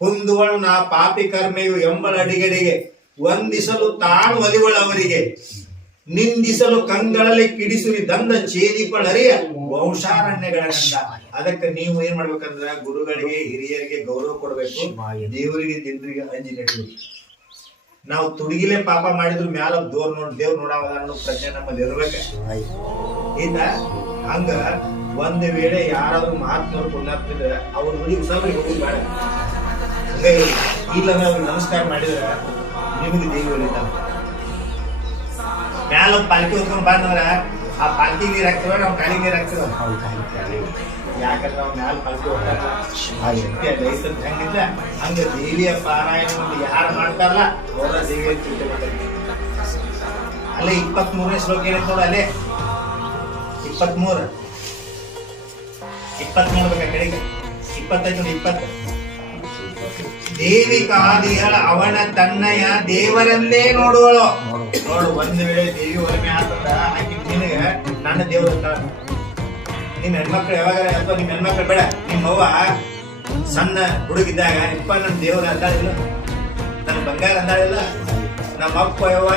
ಹೊಂದುವಳು ನಾ ಪಾಪಿ ಕರ್ಮೆಯು ಒಂದಿಸಲು ವಂದಿಸಲು ತಾನು ಒಲಿವಳವರಿಗೆ ನಿಂದಿಸಲು ಕಂಗಳಲ್ಲಿ ಕಿಡಿಸುವಿ ದಂದ ಛೇದಿಪಳರಿಯ ವಂಶಾರಣ್ಯಗಳ ಅದಕ್ಕೆ ನೀವು ಏನ್ ಮಾಡ್ಬೇಕಂದ್ರ ಗುರುಗಳಿಗೆ, ಹಿರಿಯರಿಗೆ ಗೌರವ ಕೊಡ್ಬೇಕು. ದೇವರಿಗೆ ಜನರಿಗೆ ಅಂಜಿ ನಡೀಬೇಕು ನಾವು ತುಡುಗಿಲೆ ಪಾಪ ಮಾಡಿದ್ರು ಮ್ಯಾಲ ದೋರ್ ನೋಡ್ ದೇವ್ ನೋಡಾವನ್ನು ಅನ್ನೋ ಪ್ರಜ್ಞೆ ನಮ್ಮಲ್ಲಿ ಇರ್ಬೇಕ. ಇಲ್ಲ, ಹಂಗ ಒಂದ್ ವೇಳೆ ಯಾರಾದ್ರೂ ಮಹಾತ್ಮರು ಕೊಂಡಾಡ್ತಿದ್ರೆ ಅವ್ರ ನುಡಿ ಉಸಾಬರಿ ಹೋಗಿ ಬೇಡ. ಹಂಗ ಇಲ್ಲ ಅವ್ರಿಗೆ ನಮಸ್ಕಾರ ಮಾಡಿದ್ರೆ ನಿಮಗೆ ದೇವಿ ಒಲಿತಾನ ಮ್ಯಾಲ ಪಾಲ್ಕಿ ಹೊತ್ಕೊಂಡ್ ಬಂದ್ರ ಆ ಪಾಲ್ಕಿ ನೀರ್ ಹಾಕ್ತೀವ ನಾವು ಕಾಲಿ ನೀರ್ ಹಾಕ್ತಿವ? ಯಾಕಂದ್ರೆ ನಾವು ಮ್ಯಾಲ ಪಾಲ್ಕಿ ಹೋಗ್ತಾರ ಆ ಶಕ್ತಿ ಅಲ್ಲಿ ಐತಂತ ಹೆಂಗಿಲ್ಲ ಹಂಗ ದೇವಿಯ ಪಾರಾಯಣವನ್ನು ಯಾರು ಮಾಡ್ತಾರಲ್ಲ, ಅವರ ದೇವಿಯ ಅಲ್ಲೇ ಇಪ್ಪತ್ತ್ ಮೂರನೇ ಶ್ಲೋಕ ಏನೈತೆ ನೋಡ ಅಲ್ಲೇ. ಇಪ್ಪತ್ಮೂರು. ಇಪ್ಪತ್ಮೂರು ಬೇಕಾ ಕಡೆಗೆ ಇಪ್ಪತ್ತೈದು ಇಪ್ಪತ್ತು. ದೇವಿ ಕಾದಿಯಳ ಅವನ ತನ್ನಯ ದೇವರನ್ನೇ ನೋಡುವಳು. ನೋಡು, ಒಂದ್ ವೇಳೆ ದೇವಿ ಒಲಮೆ ಆತಂದ ಆಕಿ ನಿನಗೆ ನನ್ನ ದೇವ್ರ ಅಂತ ನಿಮ್ ಹೆಣ್ಮಕ್ಳು ಯಾವಾಗ ಅಥವಾ ನಿಮ್ ಹೆಣ್ಮಕ್ಳು ಬೇಡ ನಿಮ್ ಅವ್ವ ಸಣ್ಣ ಹುಡುಗಿದ್ದಾಗ ಇಪ್ಪ ನನ್ನ ದೇವ್ರ ಅಂದಾಳಿಲ್ಲ. ನನ್ನ ಬಂಗಾರ ಅಂದಾಳಿಲ್ಲ. ನಮ್ಮ ಅಪ್ಪ ಯವ್ವ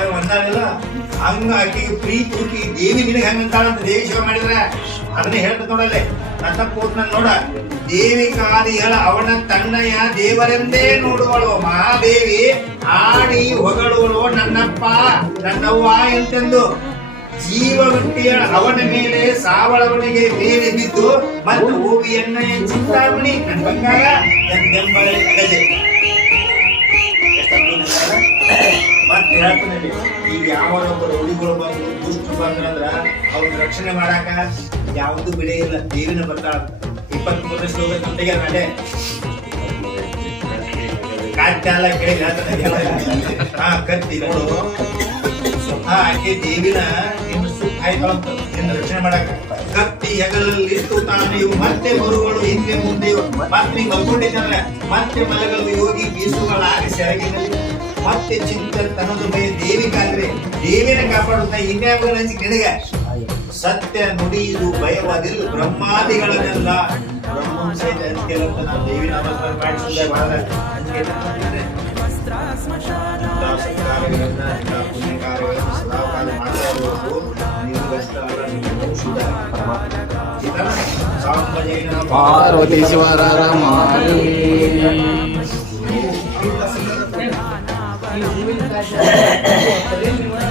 ಹಂಗ ಆಕಿಗೆ ಪ್ರೀತಿ ಹುಡುಕಿ ದೇವಿ ನಿನಗೆ ಹೆಂಗ ಅಂತ ದೇವಿ ಶಿವ ಮಾಡಿದ್ರ, ಅದನ್ನೇ ಹೇಳ್ತ ನೋಡಲ್ಲೇ ನನ್ನ ತಪ್ಪು ನನ್ ನೋಡ. ದೇವಿ ಕಾದಿಯಳ ಅವನ ತನ್ನಯ ದೇವರೆಂದೇ ನೋಡುವಳು ಮಹಾದೇವಿ. ಆಡಿ ಹೊಗಳುವಳು ನನ್ನಪ್ಪ, ನನ್ನವ್ವ ಎಂತೆಂದು. ಜೀವಗುಟ್ಟಿಯ ಅವನ ಮೇಲೆ ಸಾವಳವನಿಗೆ ಮೇಲೆ ಬಿದ್ದು, ಮತ್ತು ಹೂವಿಯನ್ನ ಚಿಂತಾಮಣಿ ನನ್ನ ಬಂಗಾರ ಎಂದೆಂಬಳೆ ಹೇಳ್ತಾನೆ ಈಗ ಯಾವ ಹುಡುಗರು ಬಂದು ದುಷ್ಟರು ಬಂದ್ರಂದ್ರ ಅವ್ರನ್ನ ರಕ್ಷಣೆ ಮಾಡಾಕ ಯಾವ್ದು ಬಿಡೆ ಇಲ್ಲ. ದೇವಿನ ಬರ್ತಾಳ ಇಪ್ಪತ್ತ್ ಮೂರನೇ ಶ್ಲೋಕ ಎಲ್ಲ ಕೇಳಿ ಹಾ, ಕತ್ತಿ ನೋಡು. ಸ್ವತಃ ಆಕೆ ದೇವಿನ ನಿನ್ನ ಸುಖ ರಕ್ಷಣೆ ಮಾಡಾಕ. ಕತ್ತಿ ಹೆಗಲಲ್ಲಿಟ್ಟು ತಾನು ಇವು ಮತ್ತೆ ಮರುಗಳು ಹಿಂದೆ ಮುಂದೆ ಮತ್ತೆ ಮಲ್ಕೊಂಡಿದ್ದಾನೆ ಮತ್ತೆ ಮಲಗಲು ಯೋಗಿ ಬೀಸುಗಳಾಗಿ ಸೆರಗಿನಲ್ಲಿ. ಮತ್ತೆ ಚಿಂತನೆ ತನ್ನದು ಮೇಲೆ ದೇವಿ ಕಾದ್ರೆ ದೇವಿನ ಕಾಪಾಡುತ್ತಾ ಇನ್ಯಾವ ನಿನಗ ಸತ್ಯ ನುಡಿ ಇದು ಭಯವಾದಿಲ್ಲ ಬ್ರಹ್ಮಾದಿಗಳನ್ನೆಲ್ಲ. Parvateeshwara ರಮಾಯಿ Não, não, não.